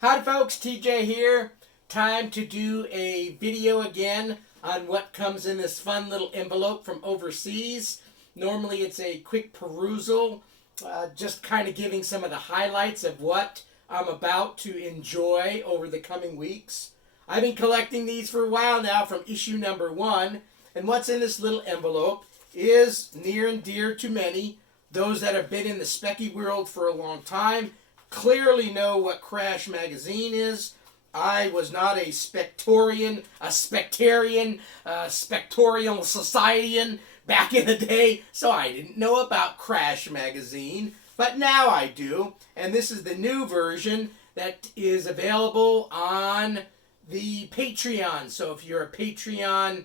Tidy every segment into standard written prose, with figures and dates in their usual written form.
Howdy folks, TJ here. Time to do a video again on what comes in this fun little envelope from overseas. Normally it's a quick perusal, just kind of giving some of the highlights of what I'm about to enjoy over the coming weeks. I've been collecting these for a while now from issue number 1, and what's in this little envelope is near and dear to many. Those that have been in the Speccy world for a long time clearly know what Crash magazine is. I was not a Spectorian, Spectorial Societyan back in the day, so I didn't know about Crash magazine, but now I do, and this is the new version that is available on the Patreon. So if you're a Patreon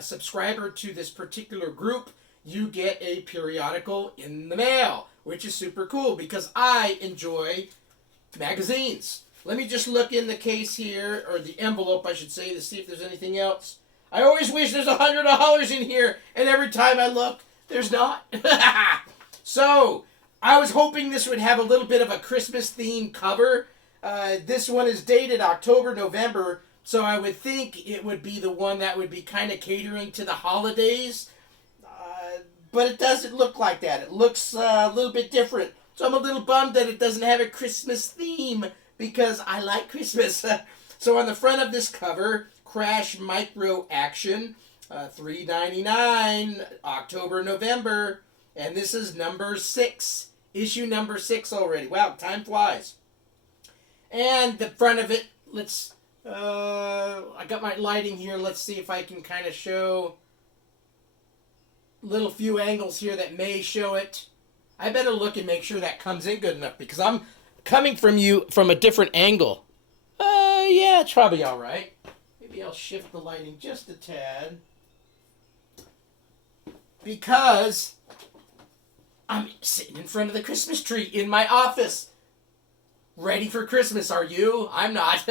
subscriber to this particular group, you get a periodical in the mail, which is super cool because I enjoy magazines. Let me just look in the case here, or the envelope I should say, to see if there's anything else. I always wish there's $100 in here, and every time I look, there's not. So, I was hoping this would have a little bit of a Christmas themed cover. This one is dated October, November, so I would think it would be the one that would be kind of catering to the holidays. But it doesn't look like that. It looks a little bit different. So I'm a little bummed that it doesn't have a Christmas theme because I like Christmas. So on the front of this cover, Crash Micro Action, $3.99, October, November. And this is number 6. Issue number 6 already. Wow, time flies. And the front of it, let's... I got my lighting here. Let's see if I can kind of show... little few angles here that may show it. I better look and make sure that comes in good enough because I'm coming from you from a different angle. Yeah, it's probably all right. Maybe I'll shift the lighting just a tad because I'm sitting in front of the Christmas tree in my office. Ready for Christmas, are you? I'm not.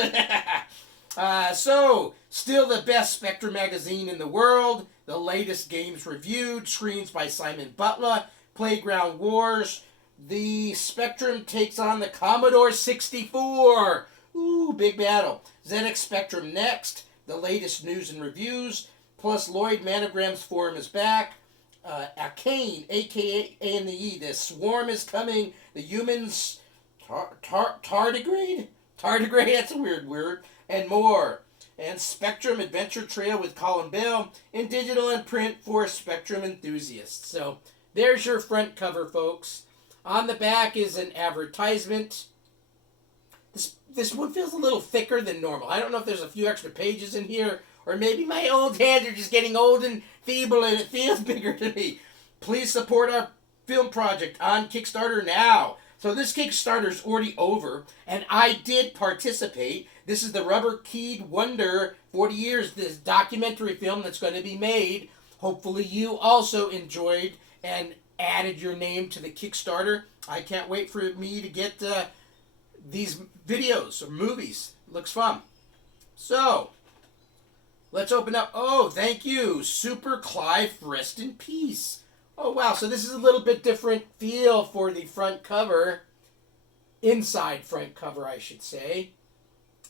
So, still the best Spectrum magazine in the world. The latest games reviewed, screens by Simon Butler, Playground Wars. The Spectrum takes on the Commodore 64. Ooh, big battle. ZX Spectrum next. The latest news and reviews. Plus Lloyd Manogram's forum is back. Arcane, a.k.a. A&E. The Swarm is coming. The Humans... Tardigrade? Tardigrade, that's a weird word. And more. And Spectrum Adventure Trail with Colin Bell in digital and print for Spectrum enthusiasts. So there's your front cover, folks. On the back is an advertisement. This one feels a little thicker than normal. I don't know if there's a few extra pages in here, or maybe my old hands are just getting old and feeble and it feels bigger to me. Please support our film project on Kickstarter now. So this Kickstarter's already over, and I did participate. This is the Rubber Keyed Wonder, 40 years, this documentary film that's going to be made. Hopefully you also enjoyed and added your name to the Kickstarter. I can't wait for me to get these videos or movies. Looks fun. So, let's open up. Oh, thank you. Super Clive, rest in peace. Oh, wow. So this is a little bit different feel for the front cover. Inside front cover, I should say.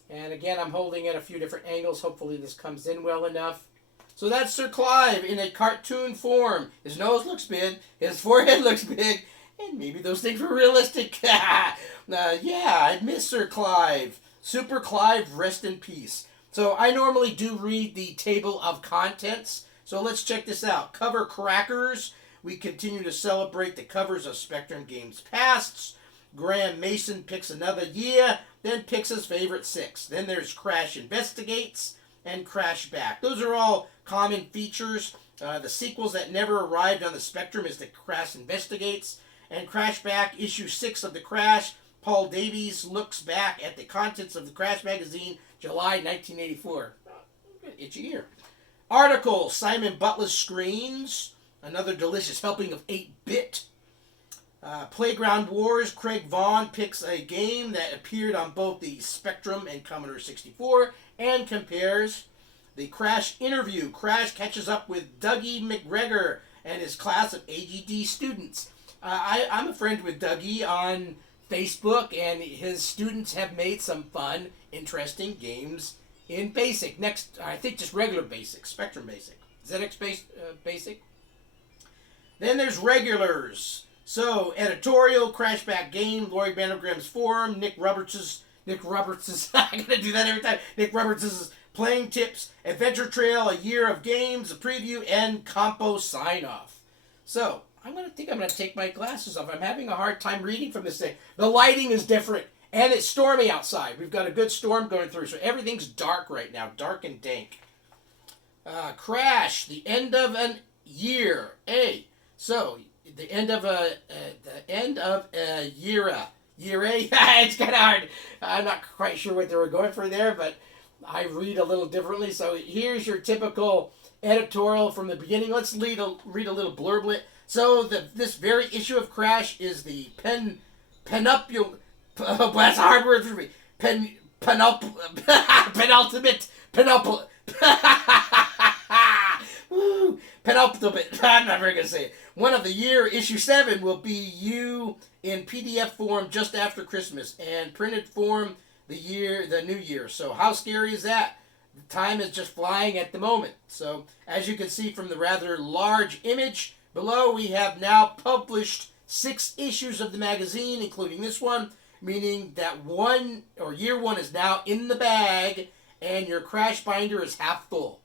And again, I'm holding at a few different angles. Hopefully this comes in well enough. So that's Sir Clive in a cartoon form. His nose looks big. His forehead looks big. And maybe those things were realistic. Yeah, I miss Sir Clive. Super Clive, rest in peace. So I normally do read the table of contents. So let's check this out. Cover crackers. We continue to celebrate the covers of Spectrum games pasts. Graham Mason picks another year, then picks his favorite 6. Then there's Crash Investigates and Crash Back. Those are all common features. The sequels that never arrived on the Spectrum is the Crash Investigates and Crash Back, issue 6 of the Crash. Paul Davies looks back at the contents of the Crash magazine, July 1984. Itchy ear. Article, Simon Butler's Screens. Another delicious helping of 8-bit. Playground Wars, Craig Vaughn picks a game that appeared on both the Spectrum and Commodore 64 and compares. The Crash Interview. Crash catches up with Dougie McGregor and his class of AGD students. I'm a friend with Dougie on Facebook, and his students have made some fun, interesting games in BASIC. Next, I think just regular BASIC, Spectrum BASIC, ZX BASIC. Then there's regulars. So, editorial, Crashback Game, Lori Vandergram's Forum, Nick Roberts', I gotta do that every time, Nick Roberts' Playing Tips, Adventure Trail, A Year of Games, a preview, and Compo Sign-Off. So, I'm going to take my glasses off. I'm having a hard time reading from this thing. The lighting is different, and it's stormy outside. We've got a good storm going through, so everything's dark right now, dark and dank. Crash, the end of an year. So, the end of a year. It's kind of hard. I'm not quite sure what they were going for there, but I read a little differently. So here's your typical editorial from the beginning. Let's read a little blurblet. So this very issue of Crash is the penultimate that's a hard word for me. Penultimate. Penultimate. I'm never gonna say it. One of the year. Issue 7 will be you in PDF form just after Christmas, and printed form the new year. So how scary is that? The time is just flying at the moment. So as you can see from the rather large image below, we have now published 6 issues of the magazine, including this one, meaning that year 1 is now in the bag, and your Crash binder is half full.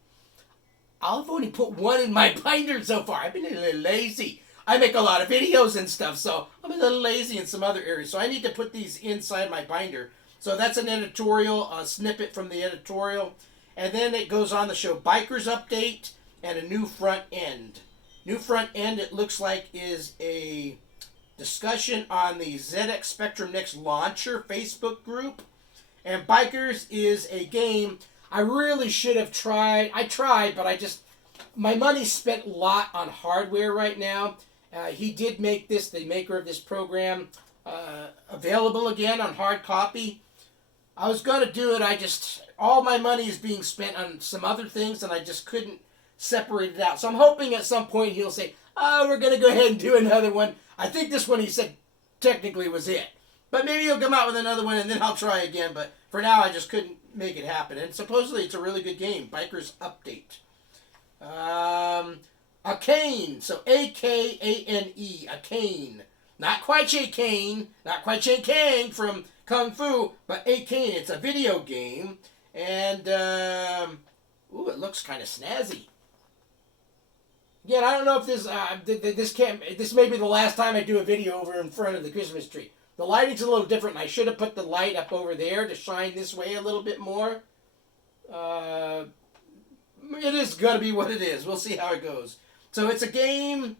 I've only put 1 in my binder so far. I've been a little lazy. I make a lot of videos and stuff, so I'm a little lazy in some other areas. So I need to put these inside my binder. So that's an editorial, a snippet from the editorial. And then it goes on to show Biker's Update and a new front end. New front end, it looks like, is a discussion on the ZX Spectrum Next Launcher Facebook group. And Bikers is a game I really should have tried. I tried, but my money's spent a lot on hardware right now. He did make this, the maker of this program, available again on hard copy. I was going to do it, all my money is being spent on some other things, and I just couldn't separate it out. So I'm hoping at some point he'll say, we're going to go ahead and do another one. I think this one he said technically was it. But maybe he'll come out with another one, and then I'll try again. But for now, I just couldn't make it happen. And supposedly it's a really good game, Biker's Update. A cane, so A-K-A-N-E, a cane. Not quite Shay Kane, not quite Shay Kang from Kung Fu, but a cane. It's a video game, and it looks kind of snazzy. Again, I don't know if this may be the last time I do a video over in front of the Christmas tree. The lighting's a little different, and I should have put the light up over there to shine this way a little bit more. It is going to be what it is. We'll see how it goes. So it's a game,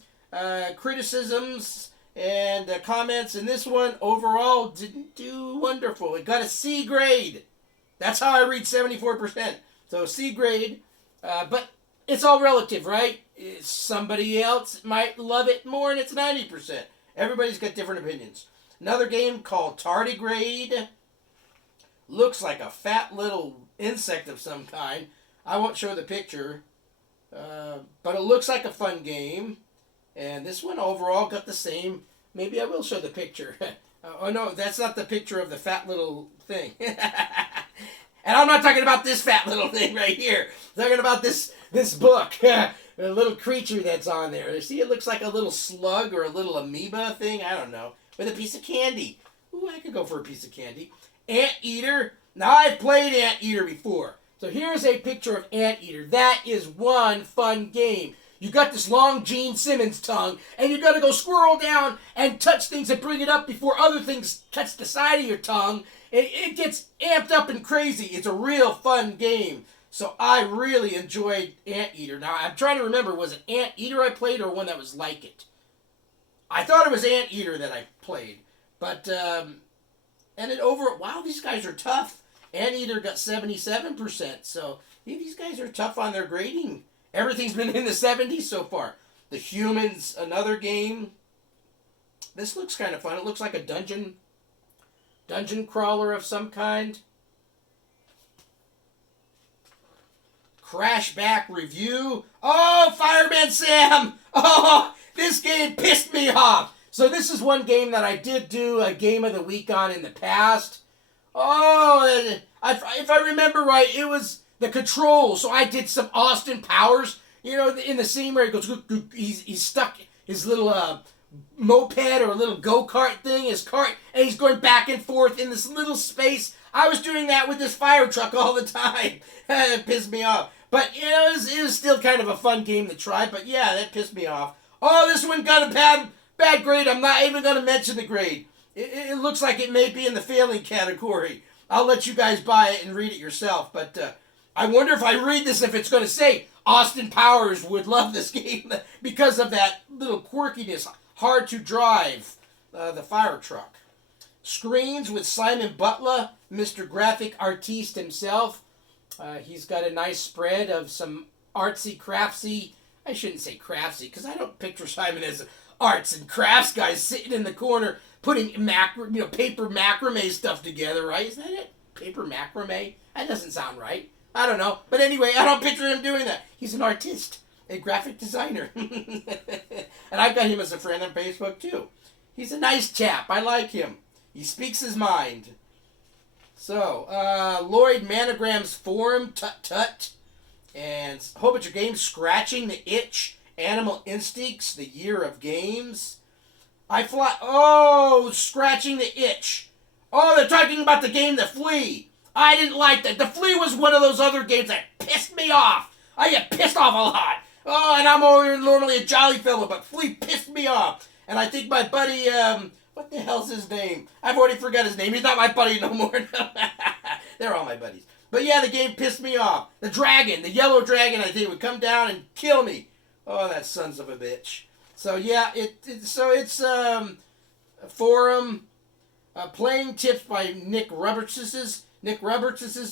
criticisms and comments, and this one overall didn't do wonderful. It got a C grade. That's how I read 74%. So C grade, but it's all relative, right? Somebody else might love it more, and it's 90%. Everybody's got different opinions. Another game called Tardigrade. Looks like a fat little insect of some kind. I won't show the picture, but it looks like a fun game. And this one overall got the same. Maybe I will show the picture. Oh no, that's not the picture of the fat little thing. And I'm not talking about this fat little thing right here. I'm talking about this book. The little creature that's on there. See, it looks like a little slug or a little amoeba thing. I don't know. With a piece of candy. Ooh, I could go for a piece of candy. Anteater. Now, I've played Anteater before. So here's a picture of Anteater. That is one fun game. You got this long Gene Simmons tongue, and you got to go squirrel down and touch things and bring it up before other things touch the side of your tongue. It gets amped up and crazy. It's a real fun game. So I really enjoyed Anteater. Now, I'm trying to remember, was it Anteater I played or one that was like it? I thought it was Anteater that I played. But, and it wow, these guys are tough. Anteater got 77%. So, these guys are tough on their grading. Everything's been in the 70s so far. The Humans, another game. This looks kind of fun. It looks like a dungeon crawler of some kind. Crashback Review. Oh, Fireman Sam! Oh, this game pissed me off. So this is one game that I did do a Game of the Week on in the past. Oh, if I remember right, it was the controls. So I did some Austin Powers, you know, in the scene where he goes, he's stuck his little moped or a little go-kart thing, his cart, and he's going back and forth in this little space. I was doing that with this fire truck all the time. It pissed me off. But you know, it was still kind of a fun game to try. But yeah, that pissed me off. Oh, this one got a bad grade. I'm not even going to mention the grade. It looks like it may be in the failing category. I'll let you guys buy it and read it yourself. But I wonder if I read this, if it's going to say Austin Powers would love this game because of that little quirkiness. Hard to drive, the fire truck. Screens with Simon Butler, Mr. Graphic Artiste himself. He's got a nice spread of some artsy, craftsy. I shouldn't say craftsy because I don't picture Simon as an arts and crafts guy sitting in the corner putting paper macrame stuff together, right? Is that it? Paper macrame? That doesn't sound right. I don't know. But anyway, I don't picture him doing that. He's an artist, a graphic designer. And I've got him as a friend on Facebook too. He's a nice chap. I like him. He speaks his mind. So, Lloyd Manogram's Forum, Tut Tut. And a whole bunch of games. Scratching the Itch, Animal Instincts, The Year of Games. Scratching the Itch. Oh, they're talking about the game The Flea. I didn't like that. The Flea was one of those other games that pissed me off. I get pissed off a lot. Oh, and I'm normally a jolly fellow, but Flea pissed me off. And I think my buddy, what the hell's his name? I've already forgot his name. He's not my buddy no more. They're all my buddies. But yeah, the game pissed me off. The dragon, the yellow dragon, I think, would come down and kill me. Oh, that sons of a bitch. So yeah, it's Forum, playing tips by Nick Roberts'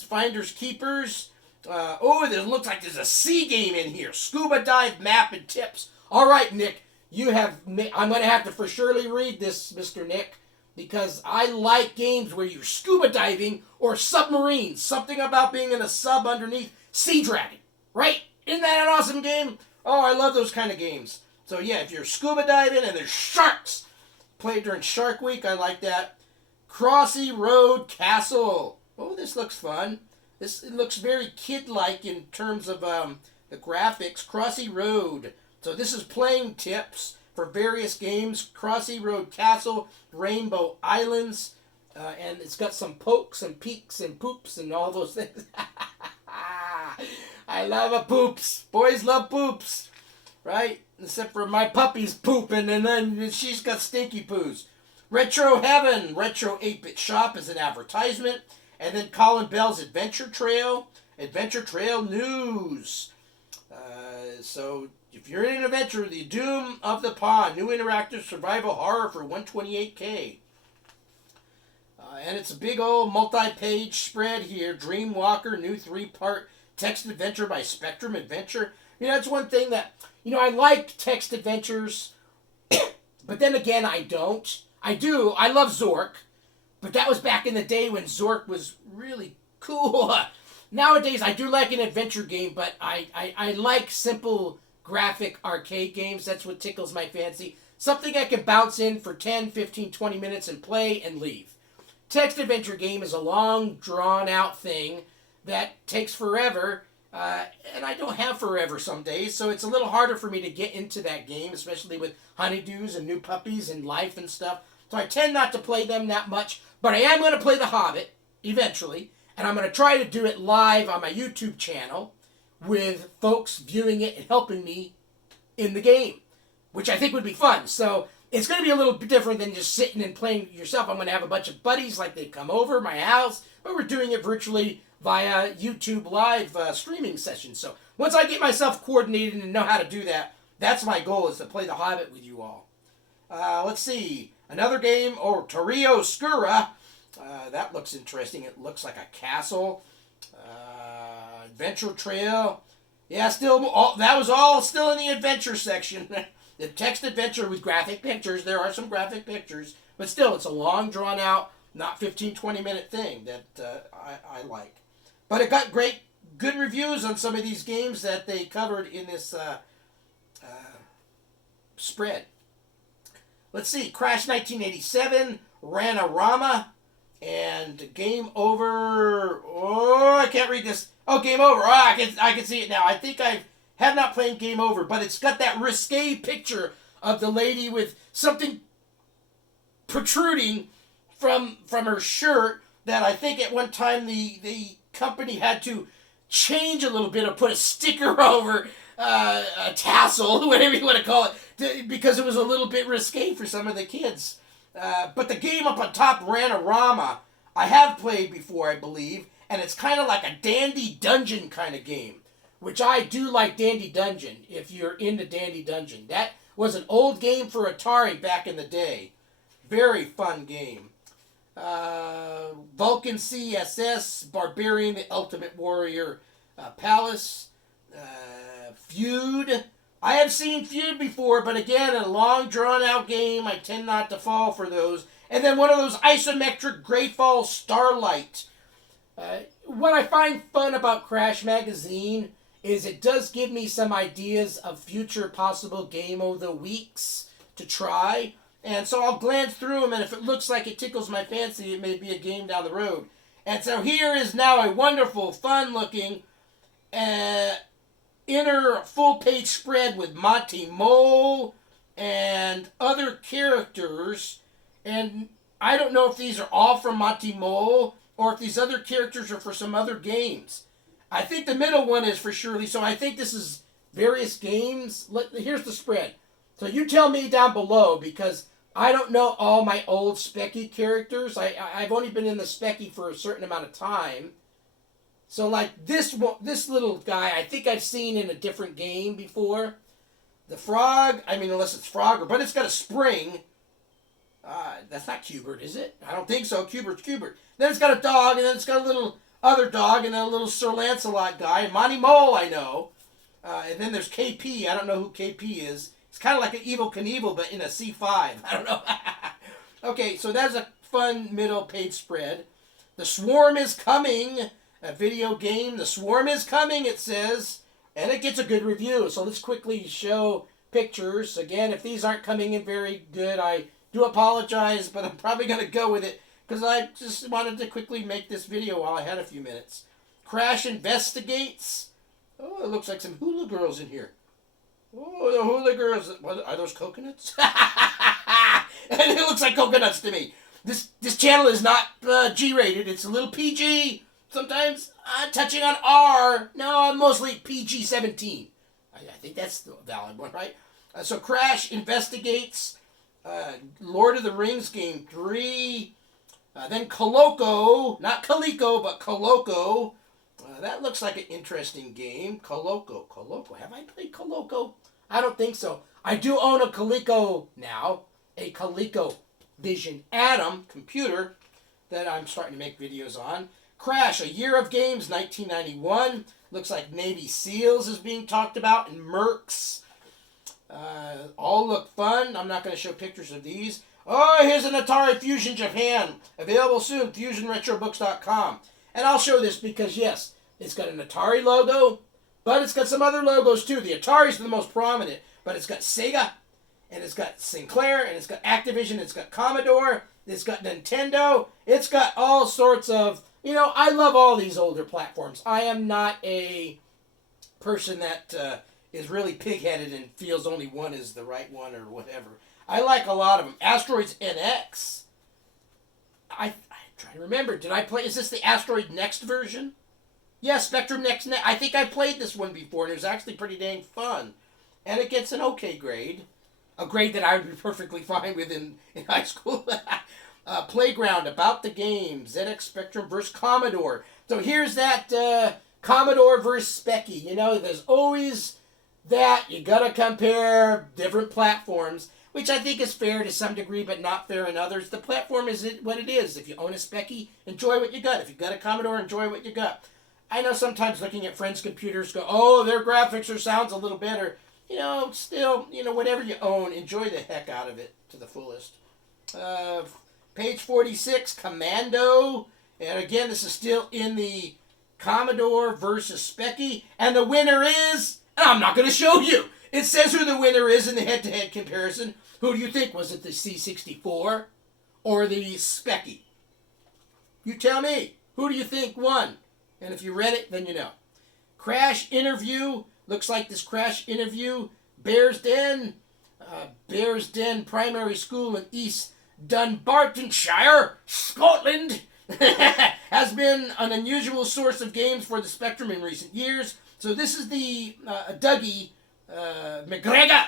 Finders Keepers. There looks like there's a sea game in here. Scuba dive map and tips. All right, Nick, I'm going to have to for surely read this, Mr. Nick, because I like games where you're scuba diving or submarines. Something about being in a sub underneath Sea Dragon, right? Isn't that an awesome game? Oh, I love those kind of games. So yeah, if you're scuba diving and there's sharks, play during Shark Week. I like that. Crossy Road Castle. Oh, this looks fun. It looks very kid-like in terms of the graphics. Crossy Road. So this is playing tips for various games. Crossy Road Castle, Rainbow Islands, and it's got some pokes and peeks and poops and all those things. I love a poops. Boys love poops, right? Except for my puppy's pooping, and then she's got stinky poos. Retro Heaven, Retro 8-Bit Shop is an advertisement. And then Colin Bell's Adventure Trail News. So if you're in an adventure, The Doom of the Pond, new interactive survival horror for $128K. And it's a big old multi-page spread here. Dreamwalker, new 3-part text adventure by Spectrum Adventure. You know, that's one thing that, I like text adventures, but then again, I don't. I do. I love Zork. But that was back in the day when Zork was really cool. Nowadays, I do like an adventure game, but I like simple graphic arcade games. That's what tickles my fancy. Something I can bounce in for 10, 15, 20 minutes and play and leave. Text adventure game is a long, drawn-out thing that takes forever, and I don't have forever some days, so it's a little harder for me to get into that game, especially with honeydews and new puppies and life and stuff. So I tend not to play them that much, but I am going to play The Hobbit eventually, and I'm going to try to do it live on my YouTube channel with folks viewing it and helping me in the game, which I think would be fun. So it's going to be a little bit different than just sitting and playing yourself. I'm going to have a bunch of buddies, like they come over my house, but we're doing it virtually via YouTube live streaming sessions. So once I get myself coordinated and know how to do that, that's my goal, is to play The Hobbit with you all. Let's see. Another game, Torio Skura. That looks interesting. It looks like a castle. Adventure Trail. Yeah, that was all still in the adventure section. The text adventure with graphic pictures. There are some graphic pictures. But still, it's a long, drawn-out, not 15, 20-minute thing that I like. But it got good reviews on some of these games that they covered in this spread. let's see, Crash 1987, Ranorama, and Game Over. Oh, I can't read this. Oh, Game Over. Oh, I can see it now. I think I have not played Game Over, but it's got that risque picture of the lady with something protruding from her shirt that I think at one time the company had to change a little bit or put a sticker over a tassel, whatever you want to call it, because it was a little bit risque for some of the kids. But the game up on top, Ranorama, I have played before, I believe, and it's kind of like a Dandy Dungeon kind of game, which I do like Dandy Dungeon, if you're into Dandy Dungeon. That was an old game for Atari back in the day. Very fun game. Vulcan CSS, Barbarian, the Ultimate Warrior Palace, Feud. I have seen Feud before, but again, a long, drawn-out game. I tend not to fall for those. And then one of those isometric Greyfall Starlight. What I find fun about Crash Magazine is it does give me some ideas of future possible Game of the Weeks to try. And so I'll glance through them, and if it looks like it tickles my fancy, it may be a game down the road. And so here is now a wonderful, fun-looking inner full-page spread with Monty Mole and other characters. And I don't know if these are all from Monty Mole or if these other characters are for some other games. I think the middle one is for Shirley, so I think this is various games. Here's the spread. So you tell me down below, because I don't know all my old Speccy characters. I've only been in the Speccy for a certain amount of time. So like this little guy, I think I've seen in a different game before. The frog, I mean, unless it's Frogger, but it's got a spring. That's not Cubert, is it? I don't think so. Cubert's Cubert. Then it's got a dog, and then it's got a little other dog, and then a little Sir Lancelot guy. And Monty Mole, I know. And then there's KP. I don't know who KP is. It's kind of like an Evel Knievel, but in a C5. I don't know. Okay, so that's a fun middle page spread. The Swarm is Coming, a video game. The Swarm is Coming, it says. And it gets a good review. So let's quickly show pictures. Again, if these aren't coming in very good, I do apologize, but I'm probably going to go with it because I just wanted to quickly make this video while I had a few minutes. Crash Investigates. Oh, it looks like some hula girls in here. Oh, the hula girls. What, are those coconuts? It looks like coconuts to me. This channel is not G-rated. It's a little PG. Sometimes touching on R. No, mostly PG-17. I think that's the valid one, right? So Crash Investigates. Lord of the Rings Game 3. Then Coloco. Not Calico, but Coloco. That looks like an interesting game. Coloco. Have I played Coloco? I don't think so. I do own a Coleco now. A Coleco Vision Atom computer that I'm starting to make videos on. Crash, A Year of Games, 1991. Looks like Navy SEALs is being talked about, and Mercs. All look fun. I'm not going to show pictures of these. Oh, here's an Atari Fusion Japan. Available soon, FusionRetroBooks.com. And I'll show this because, yes, it's got an Atari logo, but it's got some other logos too. The Atari's the most prominent, but it's got Sega, and it's got Sinclair, and it's got Activision, it's got Commodore, it's got Nintendo, it's got all sorts of, I love all these older platforms. I am not a person that is really pig-headed and feels only one is the right one or whatever. I like a lot of them. Asteroids NX. I'm trying to remember. Did I play? Is this the Asteroid Next version? Yeah, Spectrum Next. I think I played this one before, and it was actually pretty dang fun. And it gets an okay grade. A grade that I would be perfectly fine with in high school. Playground, About the Game, ZX Spectrum versus Commodore. So here's that Commodore versus Speccy. There's always that. You got to compare different platforms, which I think is fair to some degree, but not fair in others. The platform is what it is. If you own a Speccy, enjoy what you got. If you got a Commodore, enjoy what you got. I know sometimes looking at friends' computers go, oh, their graphics or sounds a little better. Still, whatever you own, enjoy the heck out of it to the fullest. Page 46, Commando. And again, this is still in the Commodore versus Speccy. And the winner is, and I'm not going to show you. It says who the winner is in the head-to-head comparison. Who do you think? Was it the C64 or the Speccy? You tell me. Who do you think won? And if you read it, then you know. Crash interview. Looks like this crash interview. Bears Den Primary School in East Dunbartonshire, Scotland, has been an unusual source of games for the Spectrum in recent years. So this is the Dougie McGregor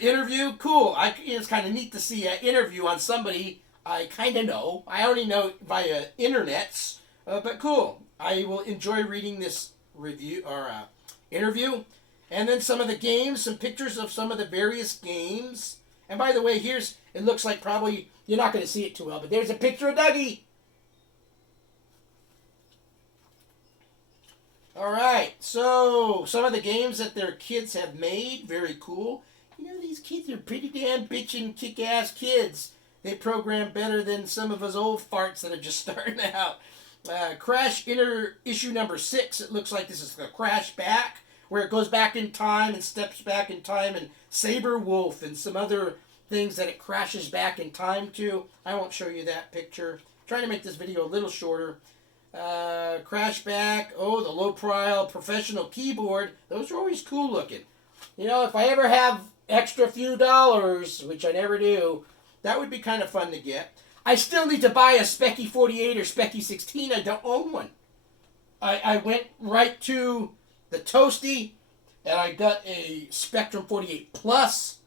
interview. Cool. It's kind of neat to see an interview on somebody I kind of know. I only know via internets, but cool. I will enjoy reading this review or interview. And then some of the games, some pictures of some of the various games. And by the way, it looks like probably, you're not going to see it too well, but there's a picture of Dougie. Alright, so some of the games that their kids have made, very cool. You know, these kids are pretty damn bitchin' kick-ass kids. They program better than some of us old farts that are just starting out. Crash issue number 6, it looks like this is the Crash Back, where it goes back in time and steps back in time, and Saber Wolf and some other things that it crashes back in time to. I won't show you that picture. I'm trying to make this video a little shorter. Crash Back, the low-profile professional keyboard. Those are always cool looking. You know, if I ever have extra few dollars, which I never do, that would be kind of fun to get. I still need to buy a Speccy 48 or Speccy 16. I don't own one. I went right to the Toasty, and I got a Spectrum 48 Plus,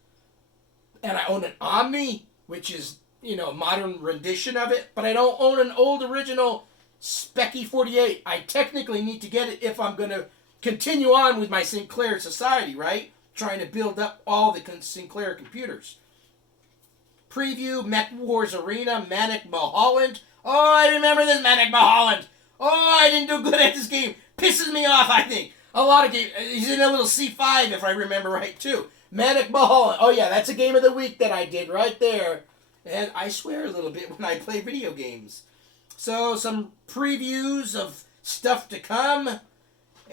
and I own an Omni, which is, you know, a modern rendition of it, but I don't own an old original Speccy 48. I technically need to get it if I'm going to continue on with my Sinclair society, right? Trying to build up all the Sinclair computers. Preview, Mech Wars Arena, Manic Mulholland. Oh, I remember this Manic Mulholland. Oh, I didn't do good at this game. Pisses me off, I think. A lot of games. He's in a little C5, if I remember right, too. Manic Mulholland. Oh, yeah, that's a game of the week that I did right there. And I swear a little bit when I play video games. So, some previews of stuff to come.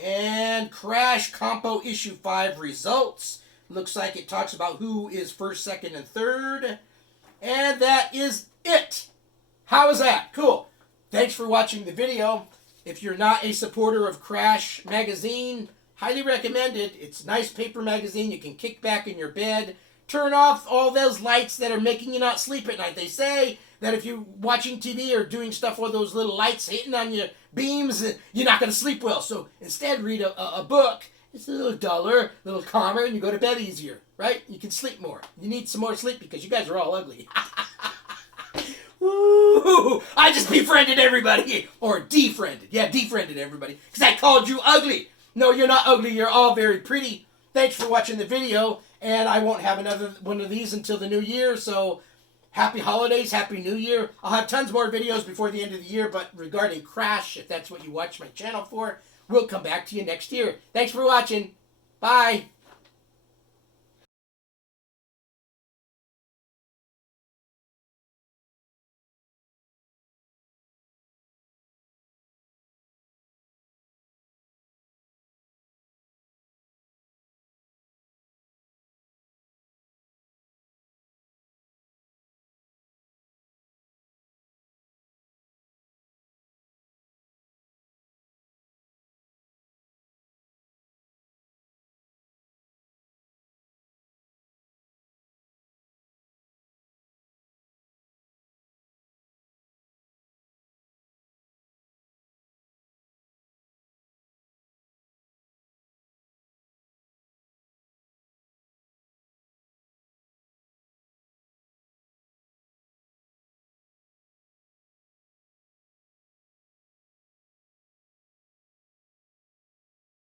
And Crash Compo Issue 5 results. Looks like it talks about who is first, second, and third. And that is it. How is that? Cool. Thanks for watching the video. If you're not a supporter of Crash Magazine, highly recommend it. It's a nice paper magazine. You can kick back in your bed. Turn off all those lights that are making you not sleep at night. They say that if you're watching TV or doing stuff with those little lights hitting on your beams, you're not going to sleep well. So instead, read a book. It's a little duller, a little calmer, and you go to bed easier, right? You can sleep more. You need some more sleep because you guys are all ugly. Woo! I just befriended everybody. Or defriended. Yeah, defriended everybody. Because I called you ugly. No, you're not ugly. You're all very pretty. Thanks for watching the video. And I won't have another one of these until the new year. So, happy holidays. Happy New Year. I'll have tons more videos before the end of the year. But regarding Crash, if that's what you watch my channel for, we'll come back to you next year. Thanks for watching. Bye.